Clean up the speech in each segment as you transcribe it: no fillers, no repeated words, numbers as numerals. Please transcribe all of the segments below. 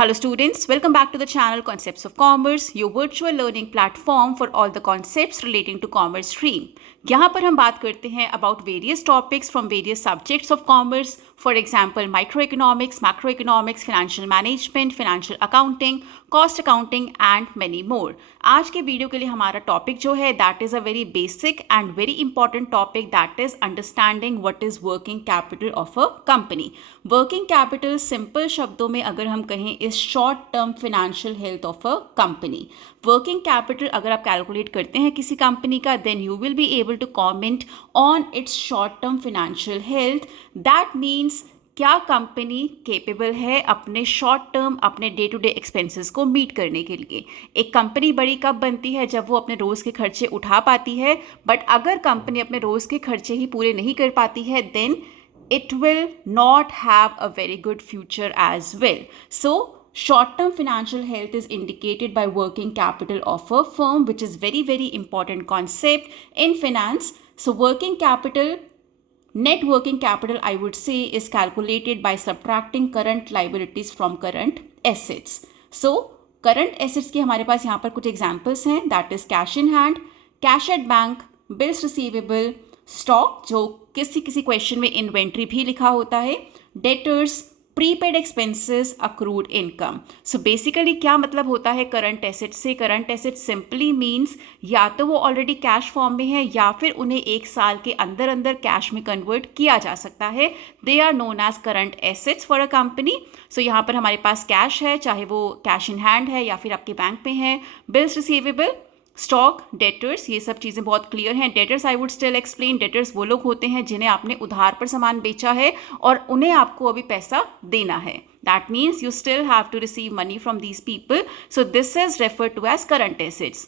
Hello students, welcome back to the channel Concepts of Commerce, your virtual learning platform for all the concepts relating to commerce stream. यहाँ पर हम बात करते हैं about various topics from various subjects of commerce, for example microeconomics, macroeconomics, financial management, financial accounting, cost accounting and many more. आज के video के लिए हमारा टॉपिक जो है that is a very basic and very important topic, that is understanding what is working capital of a company. Working capital simple शब्दों में अगर हम कहें is short term financial health of a company. Working capital अगर आप calculate करते हैं किसी कंपनी का, then you will be able to comment on its short term financial health. That means क्या कंपनी केपेबल है अपने शॉर्ट टर्म अपने डे टू डे एक्सपेंसेस को मीट करने के लिए. एक कंपनी बड़ी कब बनती है? जब वो अपने रोज़ के खर्चे उठा पाती है. बट अगर कंपनी अपने रोज़ के खर्चे ही पूरे नहीं कर पाती है, then it will not have a very good future as well. So short-term financial health is indicated by working capital of a firm, which is very important concept in finance. So working capital, net working capital, I would say, is calculated by subtracting current liabilities from current assets. So current assets के हमारे पास यहाँ पर कुछ examples हैं, that is cash in hand, cash at bank, bills receivable, stock जो किसी question में inventory भी लिखा होता है, debtors, prepaid expenses, accrued income. So basically क्या मतलब होता है करंट एसेट से? करंट एसेट सिंपली मीन्स या तो वो ऑलरेडी कैश फॉर्म में है या फिर उन्हें एक साल के अंदर अंदर कैश में कन्वर्ट किया जा सकता है. They are known as current assets for a company. So यहाँ पर हमारे पास कैश है, चाहे वो कैश इन हैंड है या फिर आपके बैंक में है. बिल्स रिसीवेबल, स्टॉक, डेटर्स, ये सब चीज़ें बहुत क्लियर हैं. Debtors I would still explain. Debtors वो लोग होते हैं जिन्हें आपने उधार पर सामान बेचा है और उन्हें आपको अभी पैसा देना है. That means you still have to receive money from these people. So this is refer to as current assets.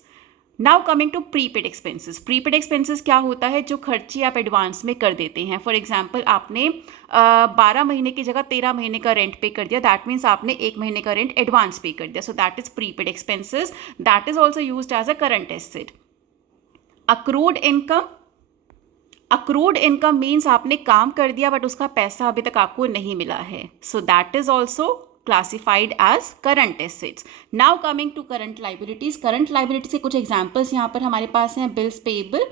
Now coming to prepaid expenses. Prepaid expenses क्या होता है? जो खर्चे आप एडवांस में कर देते हैं. फॉर एग्जांपल आपने 12 महीने की जगह 13 महीने का रेंट पे कर दिया. दैट मीन्स आपने 1 महीने का रेंट एडवांस पे कर दिया. So that is prepaid expenses. That is also used as a current asset. Accrued income. Accrued income means आपने काम कर दिया बट उसका पैसा अभी तक आपको नहीं मिला है. सो that is also classified as current assets. Now coming to current liabilities. Current liabilities के कुछ examples यहाँ पर हमारे पास हैं. bills payable,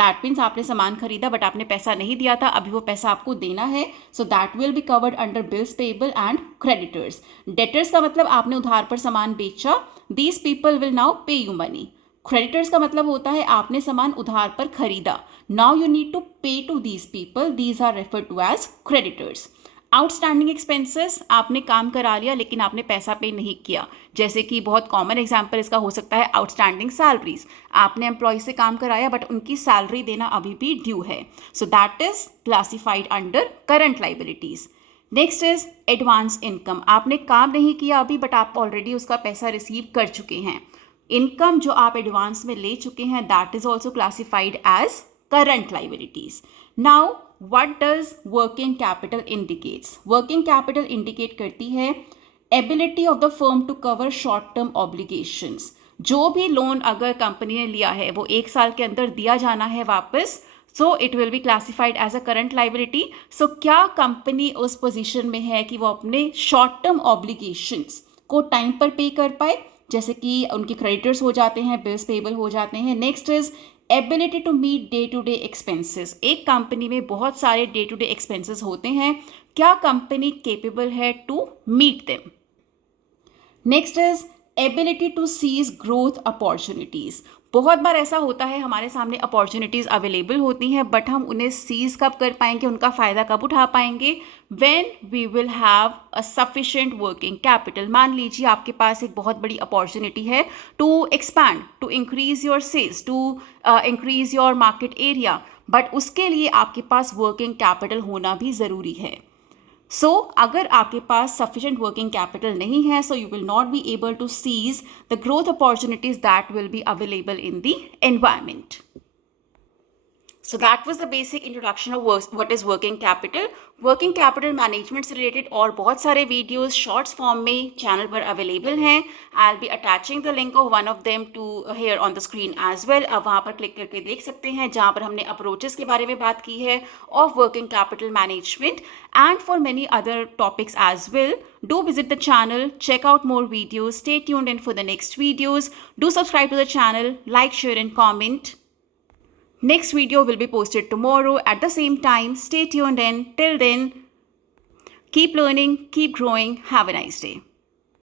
that means आपने सामान खरीदा बट आपने पैसा नहीं दिया था, अभी वो पैसा आपको देना है. So that will be covered under bills payable and creditors. Debtors का मतलब आपने उधार पर सामान बेचा. These people will now pay you money. Creditors का मतलब होता है आपने सामान उधार पर खरीदा. Now you need to pay to these people. These are referred to as creditors. Outstanding expenses, आपने काम करा लिया लेकिन आपने पैसा पे नहीं किया. जैसे कि बहुत कॉमन एग्जांपल इसका हो सकता है आउटस्टैंडिंग सैलरीज. आपने एम्प्लॉय से काम कराया बट उनकी सैलरी देना अभी भी ड्यू है. सो that is classified under current liabilities. Next is advance income. आपने काम नहीं किया अभी बट आप ऑलरेडी उसका पैसा रिसीव कर चुके हैं. इनकम जो आप एडवांस में ले चुके हैं, that is also classified as current liabilities. Now what does working capital indicates? Working capital indicate करती है ability of the firm to cover short term obligations. जो भी लोन अगर कंपनी ने लिया है वो 1 साल के अंदर दिया जाना है वापस. So it will be classified as a current liability. So क्या कंपनी उस पोजीशन में है कि वो अपने शॉर्ट टर्म ऑब्लिगेशंस को टाइम पर पे कर पाए, जैसे कि उनके क्रेडिटर्स हो जाते हैं, बिल्स पेबल हो जाते हैं. Next is ability to meet day to day expenses. एक कंपनी में बहुत सारे डे टू डे एक्सपेंसेस होते हैं. क्या कंपनी केपेबल है to meet them? Next is ability to seize growth opportunities. बहुत बार ऐसा होता है हमारे सामने अपॉर्चुनिटीज़ अवेलेबल होती हैं बट हम उन्हें सीज कब कर पाएंगे, उनका फ़ायदा कब उठा पाएंगे? When we will have a sufficient working capital. मान लीजिए आपके पास एक बहुत बड़ी अपॉर्चुनिटी है to expand, to increase your sales, to increase your market area, but उसके लिए आपके पास वर्किंग कैपिटल होना भी ज़रूरी है. सो अगर आपके पास सफिशिएंट वर्किंग कैपिटल नहीं है, so you will not be able to seize the growth opportunities that will be available in the environment. So that was the basic introduction of what is working capital. Working capital management से related और बहुत सारे videos shorts form में channel पर available हैं. I will be attaching the link of one of them to here on the screen as well. अब वहाँ पर क्लिक करके देख सकते हैं जहाँ पर हमने अप्रोचेस के बारे में बात की है of working capital management and for many other topics as well. Do visit the channel, check out more videos, stay tuned in for the next videos. Do subscribe to the channel, like, share and comment. Next video will be posted tomorrow at the same time. Stay tuned in. Till then, keep learning, keep growing. Have a nice day.